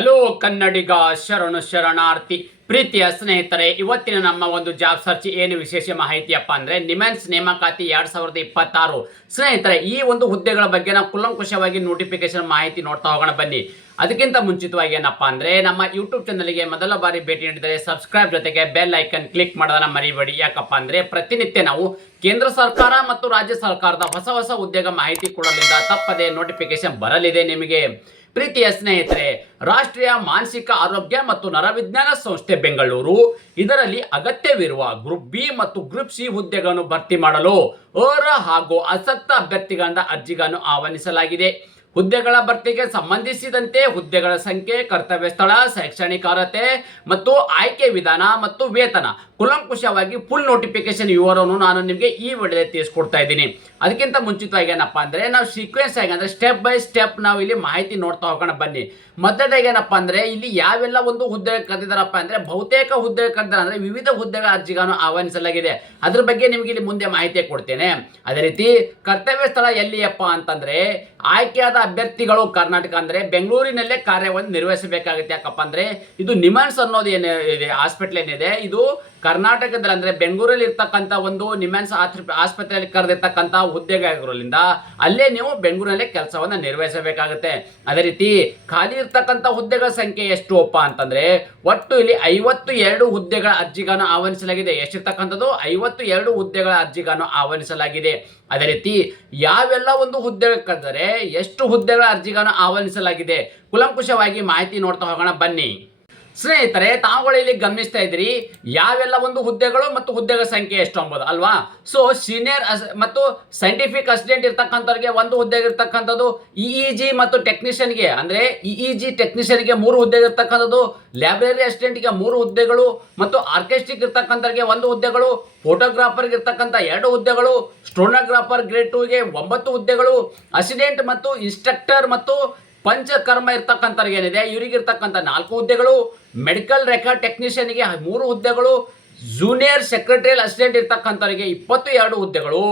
Hello ಕನ್ನಡಿಗ ಶರಣು ಶರಣಾರ್ಥಿ ಪ್ರೀತಿಯ ಸ್ನೇಹಿತರೆ, ಇವತ್ತಿನ ನಮ್ಮ ಒಂದು ಜಾಬ್ ಸರ್ಚ್ ಏನು ವಿಶೇಷ ಮಾಹಿತಿಯಪ್ಪ ಅಂದ್ರೆ ನಿಮ್ಯಾನ್ಸ್ ನೇಮಕಾತಿ 2026 ಸ್ನೇಹಿತರೆ. ಈ ಒಂದು ಹುದ್ದೆಗಳ ಬಗ್ಗೆ ನಾವು ಕುಲಂಕುಷವಾಗಿ ನೋಟಿಫಿಕೇಶನ್ ಮಾಹಿತಿ ನೋಡ್ತಾ ಹೋಗೋಣ ಬನ್ನಿ. ಅದಕ್ಕಿಂತ ಮುಂಚಿತವಾಗಿ ಏನಪ್ಪಾ ಅಂದ್ರೆ ನಮ್ಮ ಯೂಟ್ಯೂಬ್ ಚಾನಲ್ಗೆ ಮೊದಲ ಬಾರಿ ಭೇಟಿ ನೀಡಿದರೆ ಸಬ್ಸ್ಕ್ರೈಬ್ ಜೊತೆಗೆ ಬೆಲ್ ಐಕನ್ ಕ್ಲಿಕ್ ಮಾಡೋದನ್ನ ಮರಿಬೇಡಿ. ಯಾಕಪ್ಪ ಅಂದ್ರೆ ಪ್ರತಿನಿತ್ಯ ನಾವು ಕೇಂದ್ರ ಸರ್ಕಾರ ಮತ್ತು ರಾಜ್ಯ ಸರ್ಕಾರದ ಹೊಸ ಉದ್ಯೋಗ ಮಾಹಿತಿ ಕೊಡಲಿಂದ ತಪ್ಪದೆ ನೋಟಿಫಿಕೇಶನ್ ಬರಲಿದೆ ನಿಮಗೆ. ಪ್ರೀತಿಯ ಸ್ನೇಹಿತರೆ, ರಾಷ್ಟ್ರೀಯ ಮಾನಸಿಕ ಆರೋಗ್ಯ ಮತ್ತು ನರವಿಜ್ಞಾನ ಸಂಸ್ಥೆ ಬೆಂಗಳೂರು ಇದರಲ್ಲಿ ಅಗತ್ಯವಿರುವ ಗ್ರೂಪ್ ಬಿ ಮತ್ತು ಗ್ರೂಪ್ ಸಿ ಹುದ್ದೆಗಳನ್ನು ಭರ್ತಿ ಮಾಡಲು ಅರ್ಹ ಹಾಗೂ ಆಸಕ್ತ ಅಭ್ಯರ್ಥಿಗಳಿಂದ ಅರ್ಜಿಗಳನ್ನು ಆಹ್ವಾನಿಸಲಾಗಿದೆ. ಹುದ್ದೆಗಳ ಭರ್ತಿಗೆ ಸಂಬಂಧಿಸಿದಂತೆ ಹುದ್ದೆಗಳ ಸಂಖ್ಯೆ, ಕರ್ತವ್ಯ ಸ್ಥಳ, ಶೈಕ್ಷಣಿಕ ಅರ್ಹತೆ ಮತ್ತು ಆಯ್ಕೆ ವಿಧಾನ ಮತ್ತು ವೇತನ ಕುಲಂಕುಷವಾಗಿ ಫುಲ್ ನೋಟಿಫಿಕೇಶನ್ ವಿವರವನ್ನು ನಾನು ನಿಮಗೆ ಈ ವಿಡಿಯೋದಲ್ಲಿ ತಿಳಿಸ್ಕೊಡ್ತಾ ಇದ್ದೀನಿ. ಅದಕ್ಕಿಂತ ಮುಂಚಿತವಾಗಿ ಏನಪ್ಪಾ ಅಂದ್ರೆ ನಾವು ಸೀಕ್ವೆನ್ಸ್ ಆಗಿ ಅಂದ್ರೆ ಸ್ಟೆಪ್ ಬೈ ಸ್ಟೆಪ್ ನಾವು ಇಲ್ಲಿ ಮಾಹಿತಿ ನೋಡ್ತಾ ಹೋಗೋಣ ಬನ್ನಿ. ಮೊದಲಾಗಿ ಏನಪ್ಪಾ ಅಂದ್ರೆ ಇಲ್ಲಿ ಯಾವೆಲ್ಲ ಒಂದು ಹುದ್ದೆ ಕರೆದಿದ್ದಾರಪ್ಪ ಅಂದ್ರೆ ಬಹುತೇಕ ಹುದ್ದೆ ಕರೆದಿದ್ದಾರೆ ಅಂದ್ರೆ ವಿವಿಧ ಹುದ್ದೆಗಳ ಅರ್ಜಿಗಳನ್ನು ಆಹ್ವಾನಿಸಲಾಗಿದೆ. ಅದ್ರ ಬಗ್ಗೆ ನಿಮಗೆ ಇಲ್ಲಿ ಮುಂದೆ ಮಾಹಿತಿ ಕೊಡ್ತೇನೆ. ಅದೇ ರೀತಿ ಕರ್ತವ್ಯ ಸ್ಥಳ ಎಲ್ಲಿಯಪ್ಪ ಅಂತಂದ್ರೆ ಆಯ್ಕೆಯಾದ ಅಭ್ಯರ್ಥಿಗಳು ಕರ್ನಾಟಕ ಅಂದ್ರೆ ಬೆಂಗಳೂರಿನಲ್ಲೇ ಕಾರ್ಯವನ್ನು ನಿರ್ವಹಿಸಬೇಕಾಗುತ್ತೆ. ಯಾಕಪ್ಪ ಅಂದ್ರೆ ಇದು ನಿಮ್ಯಾನ್ಸ್ ಅನ್ನೋದು ಏನಿದೆ ಹಾಸ್ಪಿಟಲ್ ಏನಿದೆ ಇದು ಕರ್ನಾಟಕದಲ್ಲಿ ಅಂದ್ರೆ ಬೆಂಗಳೂರಲ್ಲಿ ಇರ್ತಕ್ಕಂಥ ಒಂದು ನಿಮ್ಯಾನ್ಸ್ ಆಸ್ಪತ್ರೆಯಲ್ಲಿ ಕರೆದಿರ್ತಕ್ಕಂಥ ಹುದ್ದೆಗಾಗಿರೋದ್ರಿಂದ ಅಲ್ಲೇ ನೀವು ಬೆಂಗಳೂರಿನಲ್ಲೇ ಕೆಲಸವನ್ನ ನಿರ್ವಹಿಸಬೇಕಾಗುತ್ತೆ. ಅದೇ ರೀತಿ ಖಾಲಿ ಇರ್ತಕ್ಕಂಥ ಹುದ್ದೆಗಳ ಸಂಖ್ಯೆ ಎಷ್ಟು ಅಪ್ಪ ಅಂತಂದ್ರೆ ಒಟ್ಟು ಇಲ್ಲಿ 52 ಹುದ್ದೆಗಳ ಅರ್ಜಿಗಳನ್ನು ಆಹ್ವಾನಿಸಲಾಗಿದೆ. ಎಷ್ಟಿರ್ತಕ್ಕಂಥದ್ದು 52 ಹುದ್ದೆಗಳ ಅರ್ಜಿಗಳನ್ನು ಆಹ್ವಾನಿಸಲಾಗಿದೆ. ಅದೇ ರೀತಿ ಯಾವೆಲ್ಲ ಒಂದು ಹುದ್ದೆಗಳು ಕರೆದರೆ ಎಷ್ಟು ಹುದ್ದೆಗಳ ಅರ್ಜಿಗಳನ್ನು ಆಹ್ವಾನಿಸಲಾಗಿದೆ ಕುಲಂಕುಷವಾಗಿ ಮಾಹಿತಿ ನೋಡ್ತಾ ಹೋಗೋಣ ಬನ್ನಿ. ಸ್ನೇಹಿತರೆ, ತಾವುಗಳು ಇಲ್ಲಿ ಗಮನಿಸ್ತಾ ಇದ್ರಿ ಯಾವೆಲ್ಲ ಒಂದು ಹುದ್ದೆಗಳು ಮತ್ತು ಹುದ್ದೆಗಳ ಸಂಖ್ಯೆ ಎಷ್ಟು ಅಂಬೋದು ಅಲ್ವಾ. ಸೊ ಸೀನಿಯರ್ ಮತ್ತು ಸೈಂಟಿಫಿಕ್ ಅಸಿಸ್ಟೆಂಟ್ ಇರ್ತಕ್ಕಂಥವ್ರಿಗೆ ಒಂದು ಹುದ್ದೆಗೆ ಇರ್ತಕ್ಕಂಥದ್ದು, ಇಇಜಿ ಮತ್ತು ಟೆಕ್ನಿಷಿಯನ್ಗೆ ಅಂದ್ರೆ ಇಇಜಿ ಟೆಕ್ನಿಷಿಯನ್ಗೆ 3 ಹುದ್ದೆಗೆ ಇರ್ತಕ್ಕಂಥದ್ದು, ಲೈಬ್ರರಿ ಅಸಿಸ್ಟೆಂಟ್ಗೆ 3 ಹುದ್ದೆಗಳು ಮತ್ತು ಆರ್ಕೆಸ್ಟ್ರಿಕ್ ಇರ್ತಕ್ಕಂಥವ್ರಿಗೆ 1 ಹುದ್ದೆಗಳು, ಫೋಟೋಗ್ರಾಫರ್ಗೆ ಇರ್ತಕ್ಕಂಥ 2 ಹುದ್ದೆಗಳು, ಸ್ಟೋನೋಗ್ರಾಫರ್ ಗ್ರೇಡ್ 2ಗೆ 9 ಹುದ್ದೆಗಳು, ಅಸಿಸ್ಟೆಂಟ್ ಮತ್ತು ಇನ್ಸ್ಟ್ರಕ್ಟರ್ ಮತ್ತು ಪಂಚಕರ್ಮ ಇರ್ತಕ್ಕಂಥವ್ರಿಗೆ ಏನಿದೆ ಇವರಿಗೆ ಇರ್ತಕ್ಕಂಥ 4 ಹುದ್ದೆಗಳು, ಮೆಡಿಕಲ್ ರೆಕಾರ್ಡ್ ಟೆಕ್ನಿಷಿಯನ್ಗೆ 3 ಹುದ್ದೆಗಳು, ಜೂನಿಯರ್ ಸೆಕ್ರೆಟರಿಯಲ್ ಅಸಿಸ್ಟೆಂಟ್ ಇರ್ತಕ್ಕಂಥವ್ರಿಗೆ 22 ಹುದ್ದೆಗಳು,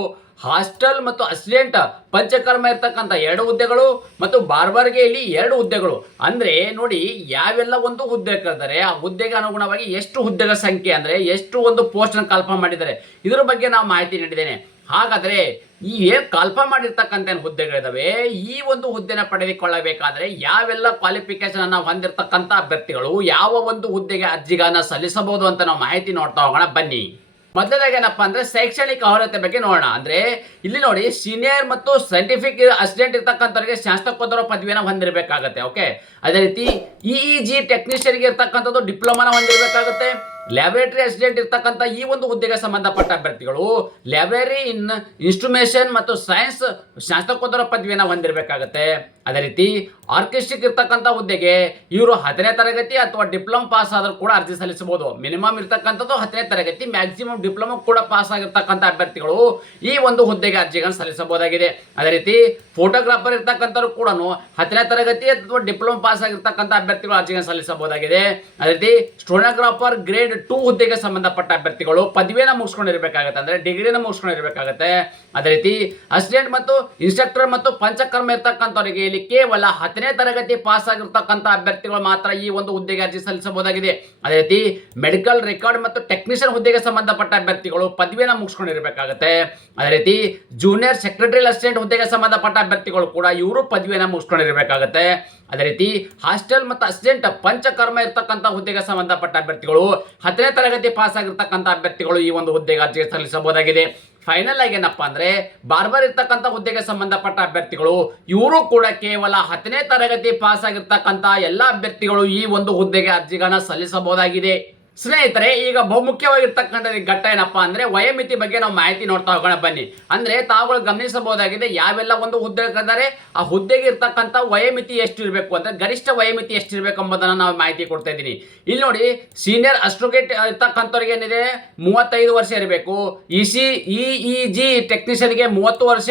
ಹಾಸ್ಟೆಲ್ ಮತ್ತು ಅಸಿಸ್ಟೆಂಟ್ ಪಂಚಕರ್ಮ ಇರ್ತಕ್ಕಂಥ 2 ಹುದ್ದೆಗಳು ಮತ್ತು ಬಾರ್ಬರ್ಗೆ ಇಲ್ಲಿ 2 ಹುದ್ದೆಗಳು. ಅಂದ್ರೆ ನೋಡಿ ಯಾವೆಲ್ಲ ಒಂದು ಹುದ್ದೆ ಕರೆದರೆ ಆ ಹುದ್ದೆಗೆ ಅನುಗುಣವಾಗಿ ಎಷ್ಟು ಹುದ್ದೆಗಳ ಸಂಖ್ಯೆ ಅಂದ್ರೆ ಎಷ್ಟು ಒಂದು ಪೋಸ್ಟ್ ಅನ್ನು ಕಲ್ಪನೆ ಮಾಡಿದ್ದಾರೆ ಇದ್ರ ಬಗ್ಗೆ ನಾವು ಮಾಹಿತಿ ನೀಡಿದ್ದೇನೆ. ಹಾಗಾದ್ರೆ ಈ ಕಲ್ಪನೆ ಮಾಡಿರ್ತಕ್ಕಂಥ ಹುದ್ದೆಗಳಿದಾವೆ ಈ ಒಂದು ಹುದ್ದೆನ ಪಡೆದುಕೊಳ್ಳಬೇಕಾದ್ರೆ ಯಾವೆಲ್ಲ ಕ್ವಾಲಿಫಿಕೇಶನ್ ಅನ್ನ ಹೊಂದಿರತಕ್ಕಂಥ ಅಭ್ಯರ್ಥಿಗಳು ಯಾವ ಒಂದು ಹುದ್ದೆಗೆ ಅರ್ಜಿಗಳನ್ನ ಸಲ್ಲಿಸಬಹುದು ಅಂತ ನಾವು ಮಾಹಿತಿ ನೋಡ್ತಾ ಹೋಗೋಣ ಬನ್ನಿ. ಮೊದಲಾಗಿ ಏನಪ್ಪಾ ಅಂದ್ರೆ ಶೈಕ್ಷಣಿಕ ಅರ್ಹತೆ ಬಗ್ಗೆ ನೋಡೋಣ. ಅಂದ್ರೆ ಇಲ್ಲಿ ನೋಡಿ ಸೀನಿಯರ್ ಮತ್ತು ಸೈಂಟಿಫಿಕ್ ಅಸಿಸ್ಟೆಂಟ್ ಇರ್ತಕ್ಕಂಥವ್ರಿಗೆ ಸ್ನಾತಕೋತ್ತರ ಪದವಿಯನ್ನು ಹೊಂದಿರಬೇಕಾಗತ್ತೆ. ಓಕೆ, ಅದೇ ರೀತಿ ಇಇಜಿ ಟೆಕ್ನಿಷಿಯನ್ಗೆ ಇರ್ತಕ್ಕಂಥದ್ದು ಡಿಪ್ಲೊಮಾನ ಹೊಂದಿರಬೇಕಾಗುತ್ತೆ. ಲ್ಯಾಬೊರೇಟರಿ ಅಸಿಸ್ಟೆಂಟ್ ಇರ್ತಕ್ಕಂಥ ಈ ಒಂದು ಹುದ್ದೆಗೆ ಸಂಬಂಧಪಟ್ಟ ಅಭ್ಯರ್ಥಿಗಳು ಲೈಬ್ರರಿ ಇನ್ಸ್ಟ್ರುಮೇಷನ್ ಮತ್ತು ಸೈನ್ಸ್ ಸ್ನಾತಕೋತ್ತರ ಪದವಿಯನ್ನು ಹೊಂದಿರಬೇಕಾಗುತ್ತೆ. ಅದೇ ರೀತಿ ಆರ್ಕೆಸ್ಟ್ರಿಕ್ ಇರ್ತಕ್ಕಂಥ ಹುದ್ದೆಗೆ ಇವರು 10ನೇ ತರಗತಿ ಅಥವಾ ಡಿಪ್ಲೊಮಾ ಪಾಸ್ ಆದ್ರೂ ಕೂಡ ಅರ್ಜಿ ಸಲ್ಲಿಸಬಹುದು. ಮಿನಿಮಮ್ ಇರ್ತಕ್ಕಂಥದ್ದು 10ನೇ ತರಗತಿ, ಮ್ಯಾಕ್ಸಿಮಮ್ ಡಿಪ್ಲೊಮಾ ಕೂಡ ಪಾಸ್ ಆಗಿರ್ತಕ್ಕಂಥ ಅಭ್ಯರ್ಥಿಗಳು ಈ ಒಂದು ಹುದ್ದೆಗೆ ಅರ್ಜಿಗಳನ್ನು ಸಲ್ಲಿಸಬಹುದಾಗಿದೆ. ಅದೇ ರೀತಿ ಫೋಟೋಗ್ರಾಫರ್ ಇರ್ತಕ್ಕಂಥವ್ರು ಕೂಡ 10ನೇ ತರಗತಿ ಅಥವಾ ಡಿಪ್ಲೊಮಾ ಪಾಸ್ ಆಗಿರ್ತಕ್ಕಂಥ ಅಭ್ಯರ್ಥಿಗಳು ಅರ್ಜಿಗಳನ್ನು ಸಲ್ಲಿಸಬಹುದಾಗಿದೆ. ಅದೇ ರೀತಿ ಸ್ಟೋನೋಗ್ರಾಫರ್ ಗ್ರೇಡ್ 2 ಹುದ್ದೆಗೆ ಸಂಬಂಧಪಟ್ಟ ಅಭ್ಯರ್ಥಿಗಳು ಪದವಿಯನ್ನು ಮುಗಿಸ್ಕೊಂಡಿರ್ಬೇಕಾಗತ್ತೆ, ಅಂದ್ರೆ ಡಿಗ್ರಿನ ಮುಗಿಸ್ಕೊಂಡಿರ್ಬೇಕಾಗತ್ತೆ. ಅದೇ ರೀತಿ ಅಸಿಸ್ಟೆಂಟ್ ಮತ್ತು ಇನ್ಸ್ಟ್ರಕ್ಟರ್ ಮತ್ತು ಪಂಚಕರ್ಮ ಇರ್ತಕ್ಕಂಥವರಿಗೆ ಇಲ್ಲಿ ಕೇವಲ 10ನೇ ತರಗತಿ ಪಾಸ್ ಆಗಿರ್ತಕ್ಕಂಥ ಅಭ್ಯರ್ಥಿಗಳು ಮಾತ್ರ ಈ ಒಂದು ಹುದ್ದೆಗೆ ಅರ್ಜಿ ಸಲ್ಲಿಸಬಹುದಾಗಿದೆ. ಅದೇ ರೀತಿ ಮೆಡಿಕಲ್ ರೆಕಾರ್ಡ್ ಮತ್ತು ಟೆಕ್ನಿಷಿಯನ್ ಹುದ್ದೆಗೆ ಸಂಬಂಧಪಟ್ಟ ಅಭ್ಯರ್ಥಿಗಳು ಪದವಿಯನ್ನು ಮುಗಿಸ್ಕೊಂಡಿರ್ಬೇಕಾಗತ್ತೆ. ಅದೇ ರೀತಿ ಜೂನಿಯರ್ ಸೆಕ್ರೆಟರಿಯಲ್ ಅಸಿಸ್ಟೆಂಟ್ ಹುದ್ದೆಗೆ ಸಂಬಂಧಪಟ್ಟ ಅಭ್ಯರ್ಥಿಗಳು ಕೂಡ ಇವರು ಪದವಿಯನ್ನು ಮುಗಿಸ್ಕೊಂಡಿರ್ಬೇಕಾಗತ್ತೆ. ಅದೇ ರೀತಿ ಹಾಸ್ಟೆಲ್ ಮತ್ತು ಅಸಿಸ್ಟೆಂಟ್ ಪಂಚಕರ್ಮ ಇರ್ತಕ್ಕಂಥ ಹುದ್ದೆಗೆ ಸಂಬಂಧಪಟ್ಟ ಅಭ್ಯರ್ಥಿಗಳು 10ನೇ ತರಗತಿ ಪಾಸ್ ಆಗಿರ್ತಕ್ಕಂಥ ಅಭ್ಯರ್ಥಿಗಳು ಈ ಒಂದು ಹುದ್ದೆಗೆ ಅರ್ಜಿ ಸಲ್ಲಿಸಬಹುದಾಗಿದೆ. ಫೈನಲ್ ಆಗಿ ಏನಪ್ಪಾ ಅಂದ್ರೆ ಬಾರ್ಬರ್ ಇರ್ತಕ್ಕಂಥ ಹುದ್ದೆಗೆ ಸಂಬಂಧಪಟ್ಟ ಅಭ್ಯರ್ಥಿಗಳು ಇವರು ಕೂಡ ಕೇವಲ 10ನೇ ತರಗತಿ ಪಾಸ್ ಆಗಿರ್ತಕ್ಕಂಥ ಎಲ್ಲ ಅಭ್ಯರ್ಥಿಗಳು ಈ ಒಂದು ಹುದ್ದೆಗೆ ಅರ್ಜಿಗಳನ್ನ ಸಲ್ಲಿಸಬಹುದಾಗಿದೆ. ಸ್ನೇಹಿತರೆ, ಈಗ ಬಹುಮುಖ್ಯವಾಗಿರ್ತಕ್ಕಂಥ ಘಟ್ಟ ಏನಪ್ಪಾ ಅಂದ್ರೆ ವಯೋಮಿತಿ ಬಗ್ಗೆ ನಾವು ಮಾಹಿತಿ ನೋಡ್ತಾ ಹೋಗೋಣ ಬನ್ನಿ. ಅಂದ್ರೆ ತಾವುಗಳು ಗಮನಿಸಬಹುದಾಗಿದೆ ಯಾವೆಲ್ಲ ಒಂದು ಹುದ್ದೆ ಕರೆದರೆ ಆ ಹುದ್ದೆಗೆ ಇರ್ತಕ್ಕಂಥ ವಯೋಮಿತಿ ಎಷ್ಟಿರಬೇಕು ಅಂದ್ರೆ ಗರಿಷ್ಠ ವಯೋಮಿತಿ ಎಷ್ಟಿರಬೇಕು ಎಂಬುದನ್ನು ನಾವು ಮಾಹಿತಿ ಕೊಡ್ತಾ ಇದ್ದೀನಿ. ಇಲ್ಲಿ ನೋಡಿ ಸೀನಿಯರ್ ಅಸ್ಟ್ರೋಗೇಟ್ ಇರ್ತಕ್ಕಂಥವ್ರಿಗೆ ಏನಿದೆ 35 ವರ್ಷ ಇರಬೇಕು. ಇಇಜಿ ಟೆಕ್ನಿಷಿಯನ್ಗೆ 30 ವರ್ಷ,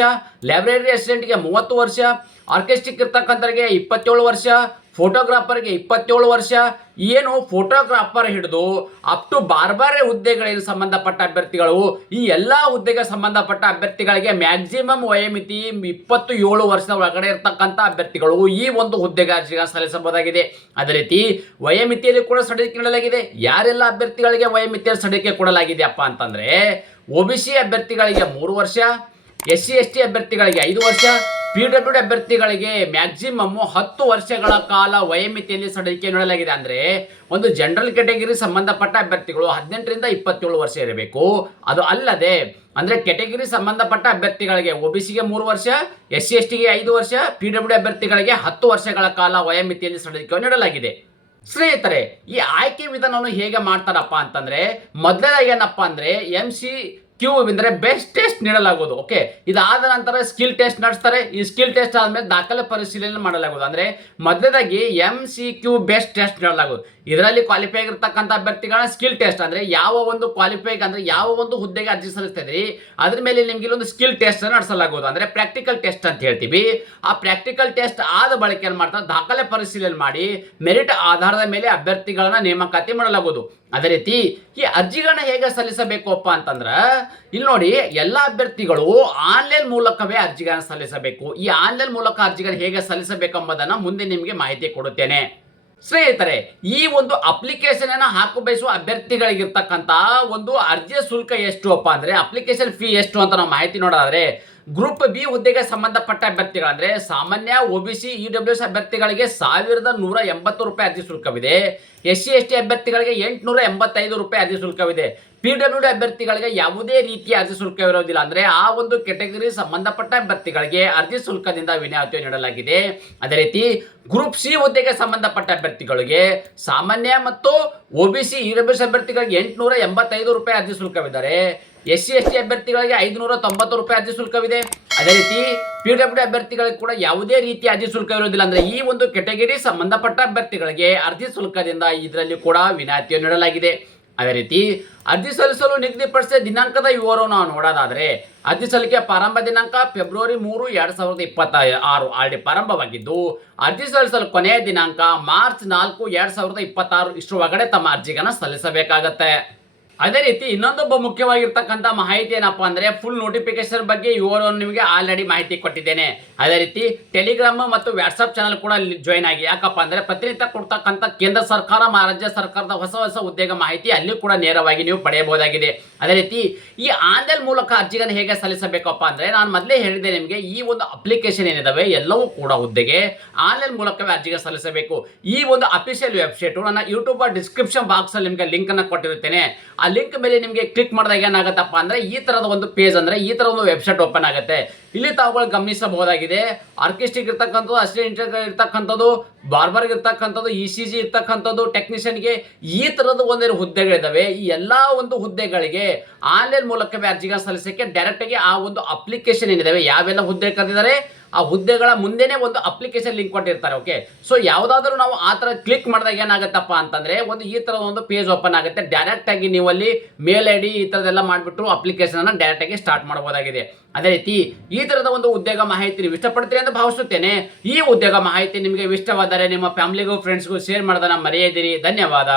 ಲೈಬ್ರರಿ ಅಸಿಸ್ಟೆಂಟ್ಗೆ 30 ವರ್ಷ, ಆರ್ಕೆಸ್ಟ್ರಿಕ್ ಇರ್ತಕ್ಕಂಥವ್ರಿಗೆ 27 ವರ್ಷ, ಫೋಟೋಗ್ರಾಫರ್ಗೆ 27 ವರ್ಷ, ಏನು ಫೋಟೋಗ್ರಾಫರ್ ಹಿಡಿದು ಅಪ್ ಟು ಬಾರ್ಬಾರೆ ಹುದ್ದೆಗಳಿಗೆ ಸಂಬಂಧಪಟ್ಟ ಅಭ್ಯರ್ಥಿಗಳು, ಈ ಎಲ್ಲ ಹುದ್ದೆಗೆ ಸಂಬಂಧಪಟ್ಟ ಅಭ್ಯರ್ಥಿಗಳಿಗೆ ಮ್ಯಾಕ್ಸಿಮಮ್ ವಯೋಮಿತಿ 27 ವರ್ಷದ ಒಳಗಡೆ ಇರತಕ್ಕಂಥ ಅಭ್ಯರ್ಥಿಗಳು ಈ ಒಂದು ಹುದ್ದೆಗೆ ಅರ್ಜಿಗಳನ್ನು ಸಲ್ಲಿಸಬಹುದಾಗಿದೆ. ಅದೇ ರೀತಿ ವಯೋಮಿತಿಯಲ್ಲಿ ಕೂಡ ಸಡಿಲಿಕೆ ನೀಡಲಾಗಿದೆ. ಯಾರೆಲ್ಲ ಅಭ್ಯರ್ಥಿಗಳಿಗೆ ವಯೋಮಿತಿಯಲ್ಲಿ ಸಡಿಲಿಕೆ ಕೊಡಲಾಗಿದೆಯಪ್ಪ ಅಂತಂದ್ರೆ OBC ಅಭ್ಯರ್ಥಿಗಳಿಗೆ 3 ವರ್ಷ, SC ST ಅಭ್ಯರ್ಥಿಗಳಿಗೆ 5 ವರ್ಷ, PWD ಅಭ್ಯರ್ಥಿಗಳಿಗೆ ಮ್ಯಾಕ್ಸಿಮಮ್ 10 ವರ್ಷಗಳ ಕಾಲ ವಯೋಮಿತಿಯಲ್ಲಿ ಸಡಿಲಿಕೆ ನೀಡಲಾಗಿದೆ. ಅಂದ್ರೆ ಒಂದು ಜನರಲ್ ಕ್ಯಾಟಗರಿ ಸಂಬಂಧಪಟ್ಟ ಅಭ್ಯರ್ಥಿಗಳು 18ರಿಂದ 27 ವರ್ಷ ಇರಬೇಕು. ಅದು ಅಲ್ಲದೆ ಅಂದ್ರೆ ಕ್ಯಾಟಗರಿ ಸಂಬಂಧಪಟ್ಟ ಅಭ್ಯರ್ಥಿಗಳಿಗೆ OBCಗೆ 3 ವರ್ಷ, SC STಗೆ 5 ವರ್ಷ, PWD ಅಭ್ಯರ್ಥಿಗಳಿಗೆ 10 ವರ್ಷಗಳ ಕಾಲ ವಯೋಮಿತಿಯಲ್ಲಿ ಸಡಿಲಿಕೆ ನೀಡಲಾಗಿದೆ. ಸ್ನೇಹಿತರೆ, ಈ ಆಯ್ಕೆ ವಿಧಾನವನ್ನು ಹೇಗೆ ಮಾಡ್ತಾರಪ್ಪ ಅಂತಂದ್ರೆ ಮೊದಲನೇದಾಗಿ ಏನಪ್ಪಾ ಅಂದ್ರೆ MCQ ಅಂದ್ರೆ ಬೆಸ್ಟ್ ಟೆಸ್ಟ್ ನೀಡಲಾಗುವುದು. ಓಕೆ, ಇದಾದ ನಂತರ ಸ್ಕಿಲ್ ಟೆಸ್ಟ್ ನಡೆಸ್ತಾರೆ. ಈ ಸ್ಕಿಲ್ ಟೆಸ್ಟ್ ಆದ್ಮೇಲೆ ದಾಖಲೆ ಪರಿಶೀಲನೆ ಮಾಡಲಾಗುವುದು. ಅಂದ್ರೆ ಮೊದಲನೇದಾಗಿ MCQ ಬೆಸ್ಟ್ ಟೆಸ್ಟ್ ನೀಡಲಾಗುವುದು. ಇದರಲ್ಲಿ ಕ್ವಾಲಿಫೈ ಆಗಿರ್ತಕ್ಕಂಥ ಅಭ್ಯರ್ಥಿಗಳನ್ನ ಸ್ಕಿಲ್ ಟೆಸ್ಟ್ ಅಂದ್ರೆ ಯಾವ ಒಂದು ಕ್ವಾಲಿಫೈ ಅಂದ್ರೆ ಯಾವ ಒಂದು ಹುದ್ದೆಗೆ ಅರ್ಜಿ ಸಲ್ಲಿಸ್ತಾ ಇದ್ರಿ ಅದ್ರ ಮೇಲೆ ನಿಮ್ಗೆ ಇಲ್ಲೊಂದು ಸ್ಕಿಲ್ ಟೆಸ್ಟ್ ನಡೆಸಲಾಗುವುದು. ಅಂದ್ರೆ ಪ್ರಾಕ್ಟಿಕಲ್ ಟೆಸ್ಟ್ ಅಂತ ಹೇಳ್ತೀವಿ. ಆ ಪ್ರಾಕ್ಟಿಕಲ್ ಟೆಸ್ಟ್ ಆದ ಬಳಿಕ ಏನ್ ಮಾಡ್ತಾರೆ, ದಾಖಲೆ ಪರಿಶೀಲನೆ ಮಾಡಿ ಮೆರಿಟ್ ಆಧಾರದ ಮೇಲೆ ಅಭ್ಯರ್ಥಿಗಳನ್ನ ನೇಮಕಾತಿ ಮಾಡಲಾಗುವುದು. ಅದೇ ರೀತಿ ಈ ಅರ್ಜಿಗಳನ್ನ ಹೇಗೆ ಸಲ್ಲಿಸಬೇಕಪ್ಪ ಅಂತಂದ್ರ ಇಲ್ಲಿ ನೋಡಿ, ಎಲ್ಲಾ ಅಭ್ಯರ್ಥಿಗಳು ಆನ್ಲೈನ್ ಮೂಲಕವೇ ಅರ್ಜಿಗಳನ್ನ ಸಲ್ಲಿಸಬೇಕು. ಈ ಆನ್ಲೈನ್ ಮೂಲಕ ಅರ್ಜಿಗಳನ್ನ ಹೇಗೆ ಸಲ್ಲಿಸಬೇಕೆಂಬುದನ್ನ ಮುಂದೆ ನಿಮಗೆ ಮಾಹಿತಿ ಕೊಡುತ್ತೇನೆ. ಸ್ನೇಹಿತರೆ, ಈ ಒಂದು ಅಪ್ಲಿಕೇಶನ್ ಅನ್ನ ಹಾಕು ಬಯಸುವ ಅಭ್ಯರ್ಥಿಗಳಿಗಿರ್ತಕ್ಕಂತ ಒಂದು ಅರ್ಜಿಯ ಶುಲ್ಕ ಎಷ್ಟು ಅಪ್ಪ ಅಂದ್ರೆ ಅಪ್ಲಿಕೇಶನ್ ಫೀ ಎಷ್ಟು ಅಂತ ನಾವು ಮಾಹಿತಿ ನೋಡೋದಾದ್ರೆ ಗ್ರೂಪ್ ಬಿ ಹುದ್ದೆಗೆ ಸಂಬಂಧಪಟ್ಟ ಅಭ್ಯರ್ಥಿಗಳಂದ್ರೆ ಸಾಮಾನ್ಯ OBC EWS ಅಭ್ಯರ್ಥಿಗಳಿಗೆ 1180 ರೂಪಾಯಿ ಅರ್ಜಿ ಶುಲ್ಕವಿದೆ. SC ST ಅಭ್ಯರ್ಥಿಗಳಿಗೆ 885 ರೂಪಾಯಿ ಅರ್ಜಿ ಶುಲ್ಕವಿದೆ. PWD ಅಭ್ಯರ್ಥಿಗಳಿಗೆ ಯಾವುದೇ ರೀತಿಯ ಅರ್ಜಿ ಶುಲ್ಕ ಇರೋದಿಲ್ಲ. ಅಂದ್ರೆ ಆ ಒಂದು ಕೆಟಗರಿ ಸಂಬಂಧಪಟ್ಟ ಅಭ್ಯರ್ಥಿಗಳಿಗೆ ಅರ್ಜಿ ಶುಲ್ಕದಿಂದ ವಿನಾಯಿತಿ ನೀಡಲಾಗಿದೆ. ಅದೇ ರೀತಿ ಗ್ರೂಪ್ ಸಿ ಹುದ್ದೆಗೆ ಸಂಬಂಧಪಟ್ಟ ಅಭ್ಯರ್ಥಿಗಳಿಗೆ ಸಾಮಾನ್ಯ ಮತ್ತು OBC EWS ಅಭ್ಯರ್ಥಿಗಳಿಗೆ 885 ರೂಪಾಯಿ ಅರ್ಜಿ ಶುಲ್ಕವಿದ್ದಾರೆ. SC ST ಅಭ್ಯರ್ಥಿಗಳಿಗೆ 590 ರೂಪಾಯಿ ಅರ್ಜಿ ಶುಲ್ಕವಿದೆ. ಅದೇ ರೀತಿ PWD ಅಭ್ಯರ್ಥಿಗಳಿಗೆ ಕೂಡ ಯಾವುದೇ ರೀತಿಯ ಅರ್ಜಿ ಶುಲ್ಕ ಇರೋದಿಲ್ಲ. ಅಂದ್ರೆ ಈ ಒಂದು ಕೆಟಗರಿ ಸಂಬಂಧಪಟ್ಟ ಅಭ್ಯರ್ಥಿಗಳಿಗೆ ಅರ್ಜಿ ಶುಲ್ಕದಿಂದ ಇದರಲ್ಲಿ ಕೂಡ ವಿನಾಯಿತಿಯನ್ನು ನೀಡಲಾಗಿದೆ. ಅದೇ ರೀತಿ ಅರ್ಜಿ ಸಲ್ಲಿಸಲು ನಿಗದಿಪಡಿಸಿದ ದಿನಾಂಕದ ವಿವರವನ್ನು ನಾವು ನೋಡೋದಾದ್ರೆ ಅರ್ಜಿ ಸಲ್ಲಿಕೆ ಪ್ರಾರಂಭ ದಿನಾಂಕ ಫೆಬ್ರವರಿ 3, 2026 ಆಲ್ರೆಡಿ ಪ್ರಾರಂಭವಾಗಿದ್ದು ಅರ್ಜಿ ಸಲ್ಲಿಸಲು ಕೊನೆಯ ದಿನಾಂಕ ಮಾರ್ಚ್ 4, 2026 ಇಷ್ಟರ ಒಳಗಡೆ ತಮ್ಮ ಅರ್ಜಿಗಳನ್ನ ಸಲ್ಲಿಸಬೇಕಾಗತ್ತೆ. ಅದೇ ರೀತಿ ಇನ್ನೊಂದೊಬ್ಬ ಮುಖ್ಯವಾಗಿರ್ತಕ್ಕಂಥ ಮಾಹಿತಿ ಏನಪ್ಪಾ ಅಂದ್ರೆ ಫುಲ್ ನೋಟಿಫಿಕೇಶನ್ ಬಗ್ಗೆ ವಿವರವನ್ನು ನಿಮಗೆ ಆಲ್ರೆಡಿ ಮಾಹಿತಿ ಕೊಟ್ಟಿದ್ದೇನೆ. ಅದೇ ರೀತಿ ಟೆಲಿಗ್ರಾಮ್ ಮತ್ತು ವಾಟ್ಸ್ಆಪ್ ಚಾನಲ್ ಕೂಡ ಜಾಯಿನ್ ಆಗಿ. ಯಾಕಪ್ಪ ಅಂದ್ರೆ ಪ್ರತಿನಿತ್ಯ ಕೊಡ್ತಕ್ಕಂಥ ಕೇಂದ್ರ ಸರ್ಕಾರ ರಾಜ್ಯ ಸರ್ಕಾರದ ಹೊಸ ಹುದ್ದೆಗ ಮಾಹಿತಿ ಅಲ್ಲಿ ಕೂಡ ನೇರವಾಗಿ ನೀವು ಪಡೆಯಬಹುದಾಗಿದೆ. ಅದೇ ರೀತಿ ಈ ಆನ್ಲೈನ್ ಮೂಲಕ ಅರ್ಜಿಗಳನ್ನು ಹೇಗೆ ಸಲ್ಲಿಸಬೇಕಪ್ಪ ಅಂದ್ರೆ ನಾನು ಮೊದಲೇ ಹೇಳಿದೆ ನಿಮಗೆ, ಈ ಒಂದು ಅಪ್ಲಿಕೇಶನ್ ಏನಿದಾವೆ ಎಲ್ಲವೂ ಕೂಡ ಹುದ್ದೆಗೆ ಆನ್ಲೈನ್ ಮೂಲಕವೇ ಅರ್ಜಿಗೆ ಸಲ್ಲಿಸಬೇಕು. ಈ ಒಂದು ಅಫಿಷಿಯಲ್ ವೆಬ್ಸೈಟ್ ನನ್ನ ಯೂಟ್ಯೂಬ್ ಡಿಸ್ಕ್ರಿಪ್ಷನ್ ಬಾಕ್ಸ್ ಅಲ್ಲಿ ನಿಮಗೆ ಲಿಂಕ್ ಅನ್ನು ಕೊಟ್ಟಿರುತ್ತೇನೆ. ಆ ಲಿಂಕ್ ಮೇಲೆ ನಿಮಗೆ ಕ್ಲಿಕ್ ಮಾಡಿದಾಗ ಏನಾಗುತ್ತಪ್ಪ ಅಂದ್ರೆ ಈ ತರದ ಒಂದು ಪೇಜ್ ಅಂದ್ರೆ ಈ ತರ ಒಂದು ವೆಬ್ಸೈಟ್ ಓಪನ್ ಆಗುತ್ತೆ. ಇಲ್ಲಿ ತಾವುಗಳು ಗಮನಿಸಬಹುದಾಗಿದೆ, ಆರ್ಕೆಸ್ಟ್ರಿಕ್ ಇರ್ತಕ್ಕಂಥದ್ದು, ಅಸಿಸ್ಟೆಂಟ್ ಇರ್ತಕ್ಕಂಥದ್ದು, ಬಾರ್ಬರ್ಗೆ ಇರ್ತಕ್ಕಂಥದ್ದು, ECG ಇರ್ತಕ್ಕಂಥದ್ದು, ಟೆಕ್ನಿಷಿಯನ್ಗೆ ಈ ತರದ ಒಂದೇನು ಹುದ್ದೆಗಳಿದಾವೆ. ಈ ಎಲ್ಲಾ ಒಂದು ಹುದ್ದೆಗಳಿಗೆ ಆನ್ಲೈನ್ ಮೂಲಕವೇ ಅರ್ಜಿಗಳನ್ನು ಸಲ್ಲಿಸಕ್ಕೆ ಡೈರೆಕ್ಟ್ ಆಗಿ ಆ ಒಂದು ಅಪ್ಲಿಕೇಶನ್ ಏನಿದಾವೆ ಯಾವೆಲ್ಲ ಹುದ್ದೆ ಕರೆದಿದ್ದಾರೆ ಆ ಹುದ್ದೆಗಳ ಮುಂದೆನೆ ಒಂದು ಅಪ್ಲಿಕೇಶನ್ ಲಿಂಕ್ ಕೊಟ್ಟಿರ್ತಾರೆ. ಓಕೆ, ಸೊ ಯಾವುದಾದ್ರೂ ನಾವು ಆ ತರ ಕ್ಲಿಕ್ ಮಾಡಿದಾಗ ಏನಾಗುತ್ತಪ್ಪ ಅಂತಂದ್ರೆ ಒಂದು ಈ ತರದ ಒಂದು ಪೇಜ್ ಓಪನ್ ಆಗುತ್ತೆ. ಡೈರೆಕ್ಟ್ ಆಗಿ ನೀವು ಅಲ್ಲಿ ಮೇಲ್ ID ಈ ತರದೆಲ್ಲ ಮಾಡಿಬಿಟ್ಟು ಅಪ್ಲಿಕೇಶನ್ ಅನ್ನ ಡೈರೆಕ್ಟ್ ಆಗಿ ಸ್ಟಾರ್ಟ್ ಮಾಡಬಹುದಾಗಿದೆ. ಅದೇ ರೀತಿ ಈ ತರದ ಒಂದು ಉದ್ಯೋಗ ಮಾಹಿತಿ ನೀವು ಇಷ್ಟಪಡ್ತೀರಿ ಅಂತ ಭಾವಿಸುತ್ತೇನೆ. ಈ ಉದ್ಯೋಗ ಮಾಹಿತಿ ನಿಮಗೆ ಇಷ್ಟವಾದರೆ ನಿಮ್ಮ ಫ್ಯಾಮಿಲಿಗೂ ಫ್ರೆಂಡ್ಸ್ಗೂ ಶೇರ್ ಮಾಡೋದನ್ನ ಮರೆಯದಿರಿ. ಧನ್ಯವಾದ.